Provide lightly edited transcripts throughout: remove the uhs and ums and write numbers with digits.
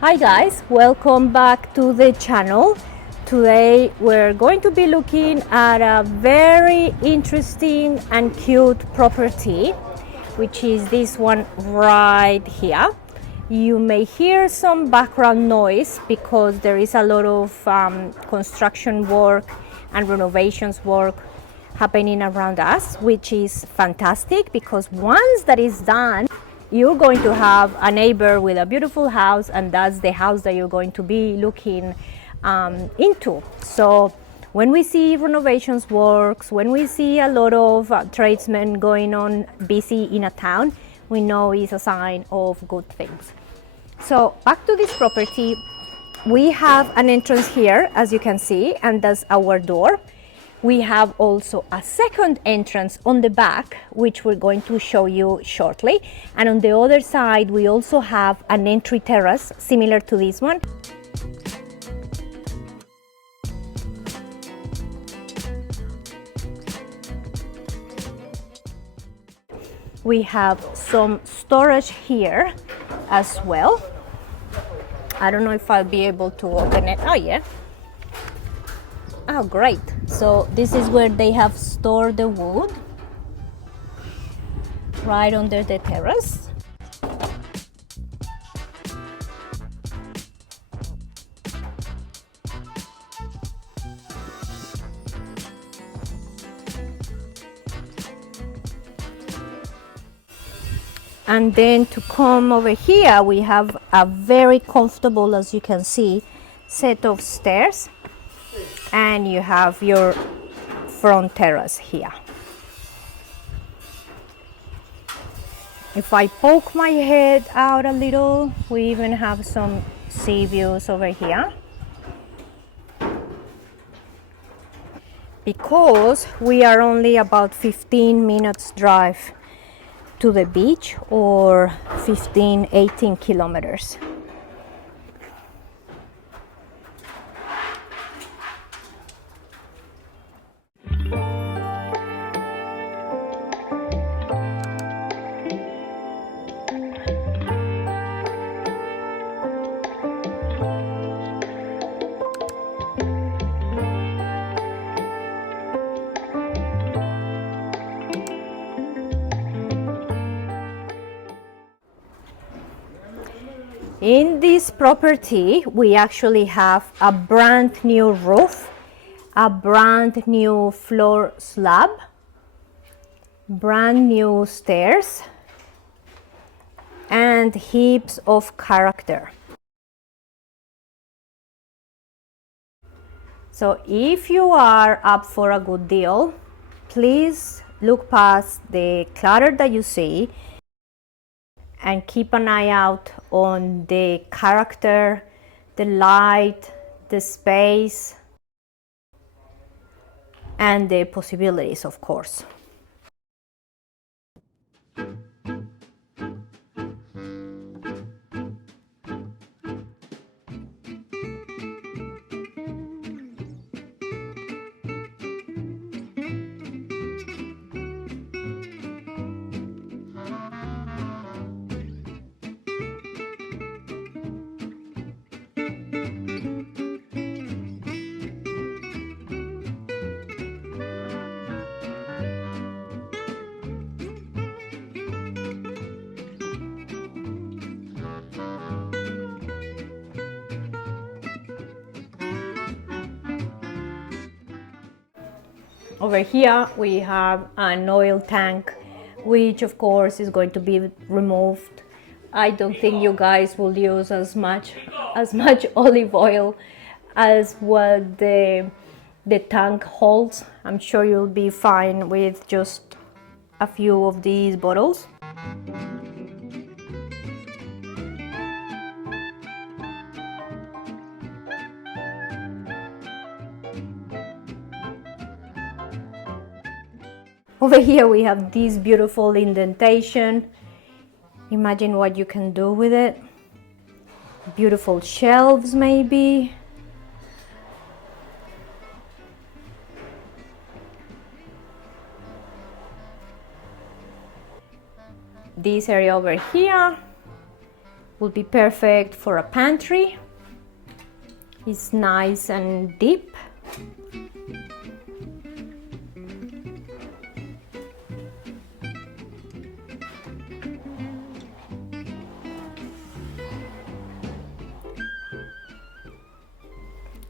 Hi guys, welcome back to the channel. Today we're going to be looking at a very interesting and cute property, which is this one right here. You may hear some background noise because there is a lot of construction work and renovations work happening around us, which is fantastic because once that is done, you're going to have a neighbor with a beautiful house, and that's the house that you're going to be looking into. So when we see renovations works, when we see a lot of tradesmen going on busy in a town, we know it's a sign of good things. So back to this property, we have an entrance here, as you can see, and that's our door. We have also a second entrance on the back, which we're going to show you shortly. And on the other side, we also have an entry terrace similar to this one. We have some storage here as well. I don't know if I'll be able to open it. Oh yeah. Oh, great. So this is where they have stored the wood, right under the terrace. And then to come over here, we have a very comfortable, as you can see, set of stairs. And you have your front terrace here. If I poke my head out a little, we even have some sea views over here. Because we are only about 15 minutes drive to the beach, or 18 kilometers. In this property, we actually have a brand new roof, a brand new floor slab, brand new stairs, and heaps of character. So if you are up for a good deal, please look past the clutter that you see and keep an eye out on the character, the light, the space, and the possibilities, of course. Over here we have an oil tank, which of course is going to be removed. I don't think you guys will use as much olive oil as what the tank holds. I'm sure you'll be fine with just a few of these bottles. Over here we have this beautiful indentation. Imagine what you can do with it. Beautiful shelves maybe. This area over here Will be perfect for a pantry. It's nice and deep.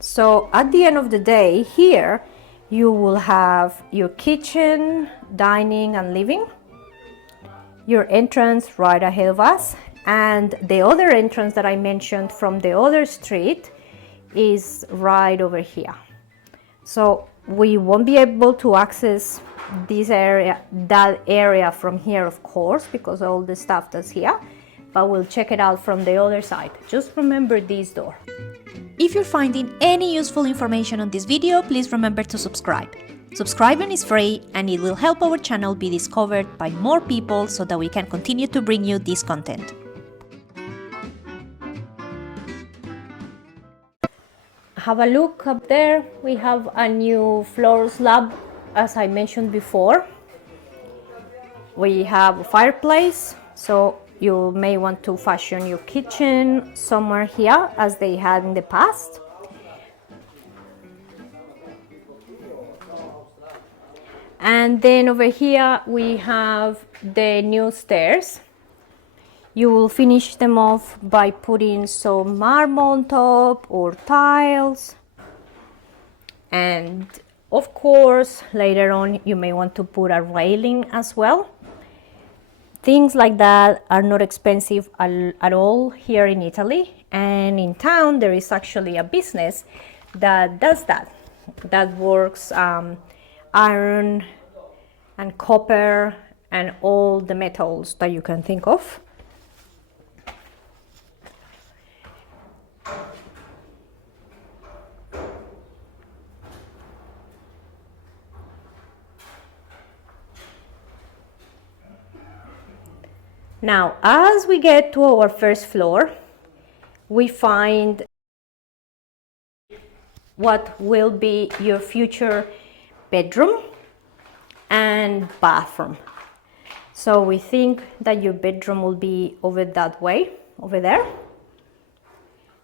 So at the end of the day, here you will have your kitchen, dining and living, your entrance right ahead of us, and the other entrance that I mentioned from the other street is right over here. So we won't be able to access this area, that area from here, of course, because all the stuff that's here, but we'll check it out from the other side. Just remember this door. If you're finding any useful information on this video, please remember to subscribe. Subscribing is free and it will help our channel be discovered by more people so that we can continue to bring you this content. Have a look up there. We have a new floor slab, as I mentioned before. We have a fireplace, so you may want to fashion your kitchen somewhere here as they had in the past. And then over here we have the new stairs. You will finish them off by putting some marble on top or tiles. And of course, later on you may want to put a railing as well. Things like that are not expensive at all here in Italy, and in town there is actually a business that does that, that works iron and copper and all the metals that you can think of. Now, as we get to our first floor, we find what will be your future bedroom and bathroom. So we think that your bedroom will be over that way, over there.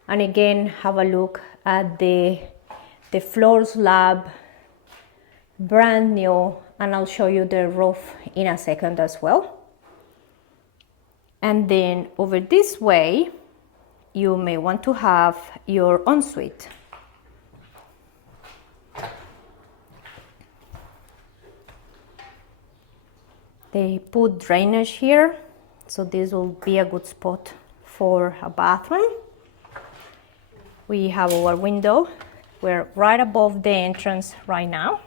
And again, have a look at the floor slab, brand new, and I'll show you the roof in a second as well. And then over this way, you may want to have your ensuite. They put drainage here, so this will be a good spot for a bathroom. We have our window. We're right above the entrance right now.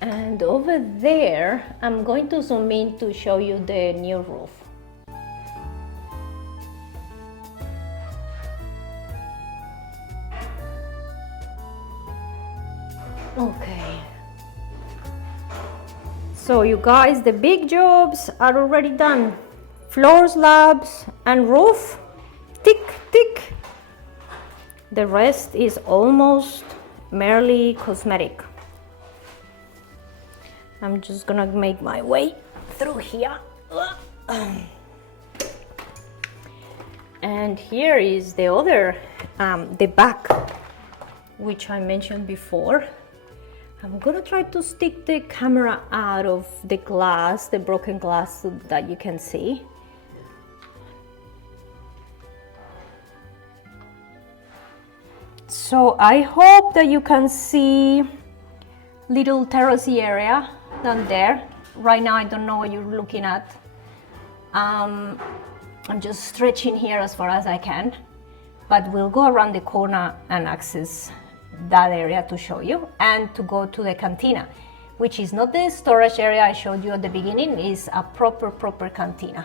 And over there, I'm going to zoom in to show you the new roof. Okay. So you guys, the big jobs are already done. Floor slabs and roof, tick, tick. The rest is almost merely cosmetic. I'm just gonna make my way through here. And here is the other, the back, which I mentioned before. I'm gonna try to stick the camera out of the glass, the broken glass, so that you can see. So I hope that you can see little terrace area down there. Right now I don't know what you're looking at. I'm just stretching here as far as I can, but we'll go around the corner and access that area to show you and to go to the cantina, which is not the storage area I showed you at the beginning, is a proper cantina.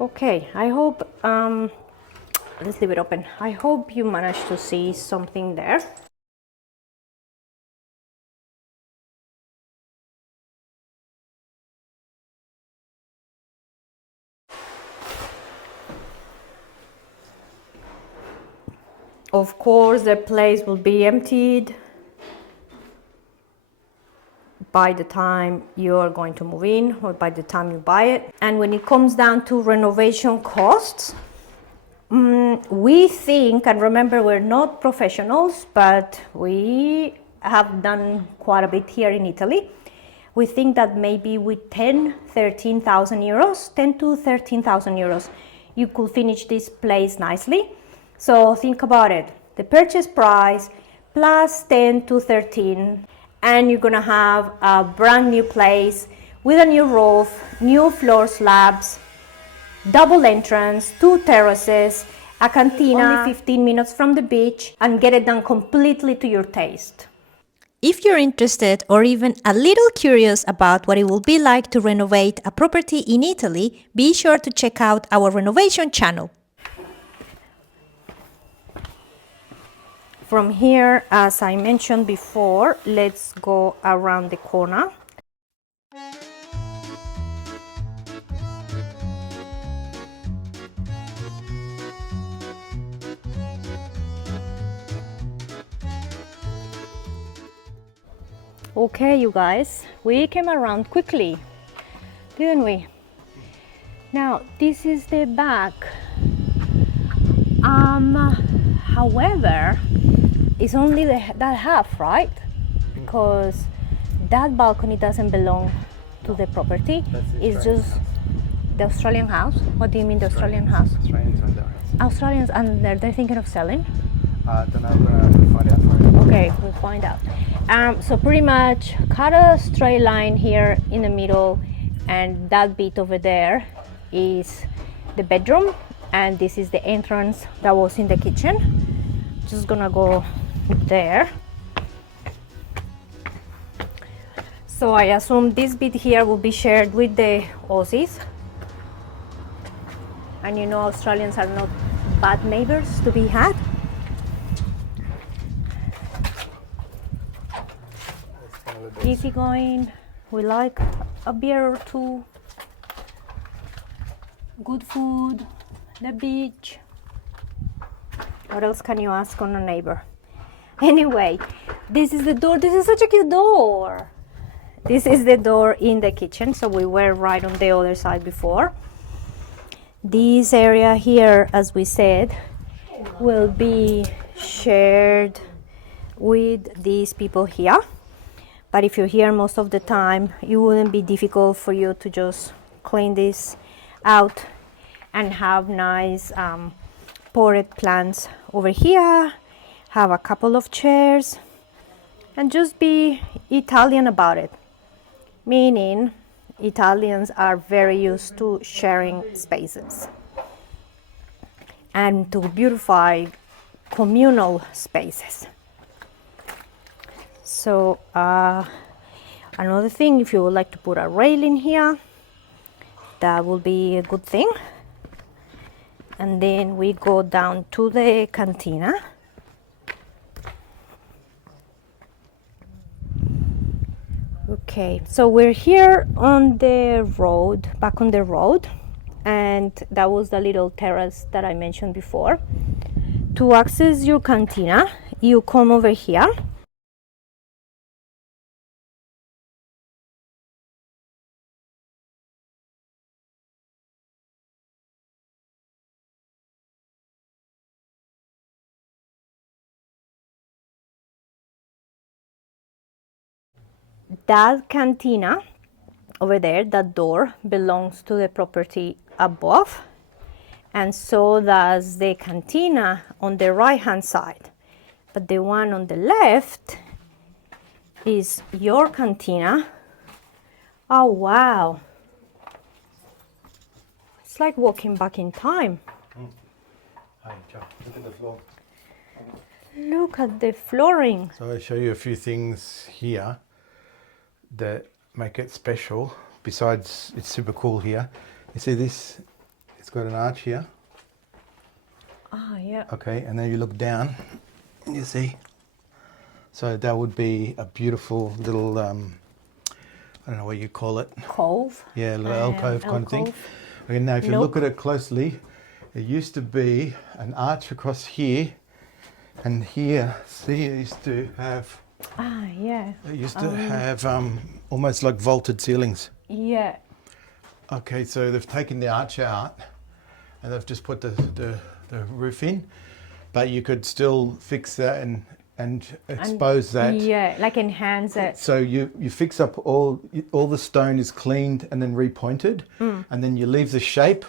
Okay, I hope, let's leave it open. I hope you managed to see something there. Of course, the place will be emptied by the time you're going to move in or by the time you buy it. And when it comes down to renovation costs, we think, and remember we're not professionals, but we have done quite a bit here in Italy. We think that maybe with 13,000 euros, 10 to 13,000 euros, you could finish this place nicely. So think about it, the purchase price plus 10 to 13, and you're gonna have a brand new place with a new roof, new floor slabs, double entrance, 2 terraces, a cantina, only 15 minutes from the beach, and get it done completely to your taste. If you're interested or even a little curious about what it will be like to renovate a property in Italy, be sure to check out our renovation channel. From here, as I mentioned before, let's go around the corner. Okay, you guys, we came around quickly, didn't we? Now, this is the back. However, it's only that half, right? Because that balcony doesn't belong to the property. It's just house. the Australian house. What do you mean the Australian house? Australians own their house. Australians, and they're thinking of selling? Don't know, we're going to find out for you. Okay, we'll find out. So pretty much cut a straight line here in the middle, and that bit over there is the bedroom, and this is the entrance that was in the kitchen. Just gonna go there. So I assume this bit here will be shared with the Aussies, and you know Australians are not bad neighbors to be had. Easy going, we like a beer or two, good food, the beach. What else can you ask on a neighbor? Anyway, this is the door. This is such a cute door. This is the door in the kitchen, so we were right on the other side before. This area here, as we said, will be shared with these people here. But if you're here most of the time, it wouldn't be difficult for you to just clean this out and have nice potted plants over here, have a couple of chairs, and just be Italian about it. Meaning, Italians are very used to sharing spaces and to beautify communal spaces. So another thing, if you would like to put a railing here, that will be a good thing. And then we go down to the cantina. Okay, so we're here on the road, back on the road, and that was the little terrace that I mentioned before. To access your cantina, you come over here. That cantina over there, that door, belongs to the property above, and so does the cantina on the right hand side. But the one on the left is your cantina. Oh wow, it's like walking back in time. Hi, Joe. Look at the floor. Look at the flooring. So I'll show you a few things here that make it special. Besides, it's super cool here. You see this? It's got an arch here. Ah, yeah. Okay, and then you look down and you see. So that would be a beautiful little, I don't know what you call it. Cove. Yeah, a little alcove kind of thing. Alcove. Okay, now if you Look. look at it closely, it used to be an arch across here, and here, see, it used to have, Ah, yeah. it used to have almost like vaulted ceilings. Yeah. Okay, so they've taken the arch out, and they've just put the roof in, but you could still fix that and expose that. Yeah, like enhance it. So you fix up all the stone is cleaned and then repointed, and then you leave the shape,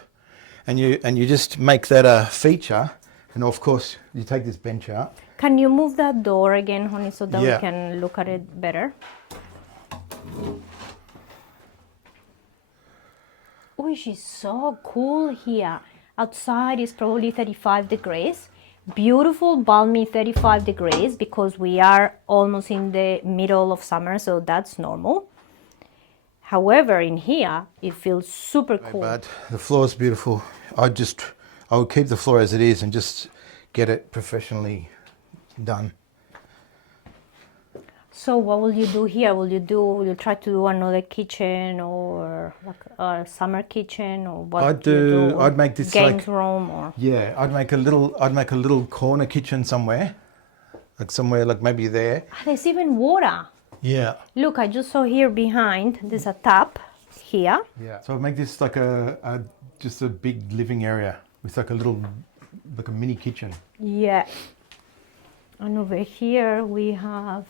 and you just make that a feature. And of course, you take this bench out. Can you move that door again, honey, so that Yeah. we can look at it better? Oh, she's so cool here. Outside is probably 35 degrees. Beautiful, balmy 35 degrees because we are almost in the middle of summer, so that's normal. However, in here, it feels super cool. But the floor is beautiful. I would keep the floor as it is and just get it professionally done. So what will you do here? Will you try to do another kitchen or like a summer kitchen or what? I'd make this games like, room or yeah, I'd make a little corner kitchen somewhere, like maybe there. ah, there's even water. Yeah. Look, I just saw here behind there's a tap here. Yeah. So I'd make this like just a big living area with like a mini kitchen. Yeah. And over here we have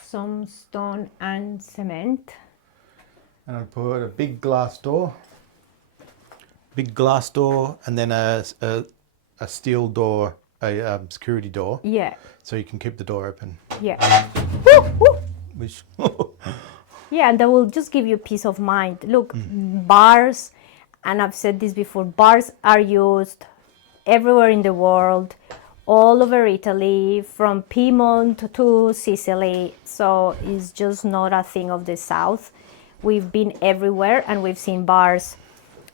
some stone and cement. And I'd put a big glass door, and then a steel door, a security door, Yeah. so you can keep the door open. Yeah. Woo, woo. Which Yeah, and that will just give you peace of mind. Look, bars, and I've said this before, bars are used everywhere in the world, all over Italy, from Piedmont to Sicily. So it's just not a thing of the South. We've been everywhere and we've seen bars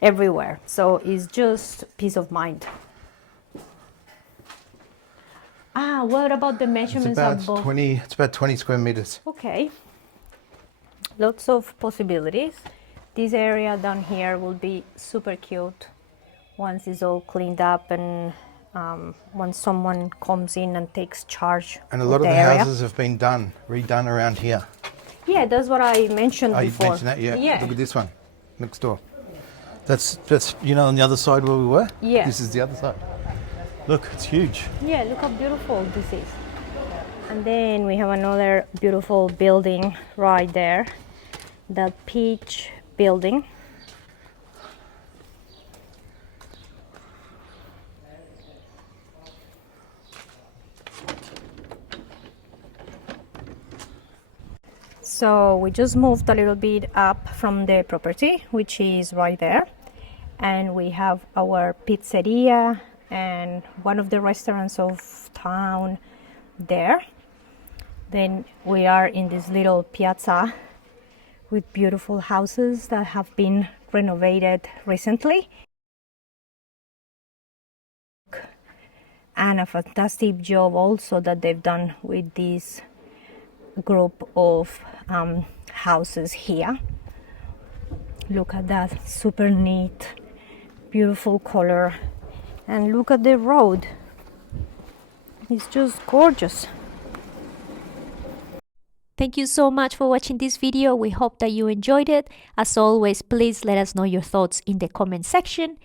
everywhere. So it's just peace of mind. Ah, what about the it's measurements about of both? 20. It's about 20 square meters. Okay, lots of possibilities. This area down here will be super cute once it's all cleaned up and once someone comes in and takes charge And a lot of the area. houses have been redone around here. Yeah, that's what I mentioned Oh, you before. mentioned that, yeah. Yeah. Look at this one next door. That's on the other side where we were. Yeah. This is the other side. Look, it's huge. Yeah, look how beautiful this is. And then we have another beautiful building right there, that peach building. So we just moved a little bit up from the property, which is right there. And we have our pizzeria and one of the restaurants of town there. Then we are in this little piazza with beautiful houses that have been renovated recently. And a fantastic job also that they've done with this group of houses here. Look at that, super neat, beautiful color. And look at the road, it's just gorgeous. Thank you so much for watching this video. We hope that you enjoyed it. As always, please let us know your thoughts in the comment section.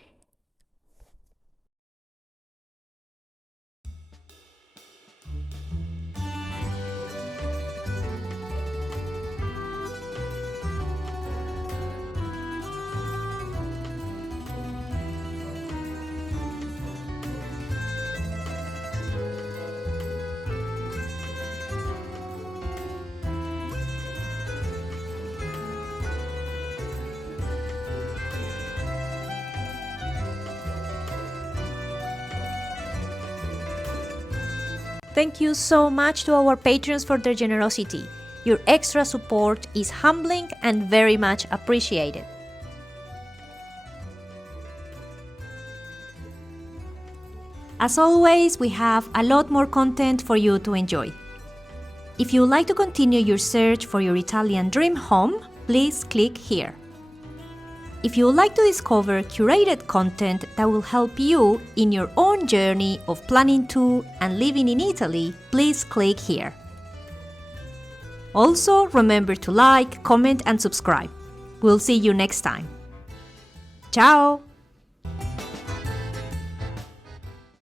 Thank you so much to our patrons for their generosity. Your extra support is humbling and very much appreciated. As always, we have a lot more content for you to enjoy. If you would like to continue your search for your Italian dream home, please click here. If you would like to discover curated content that will help you in your own journey of planning to and living in Italy, please click here. Also, remember to like, comment and subscribe. We'll see you next time. Ciao!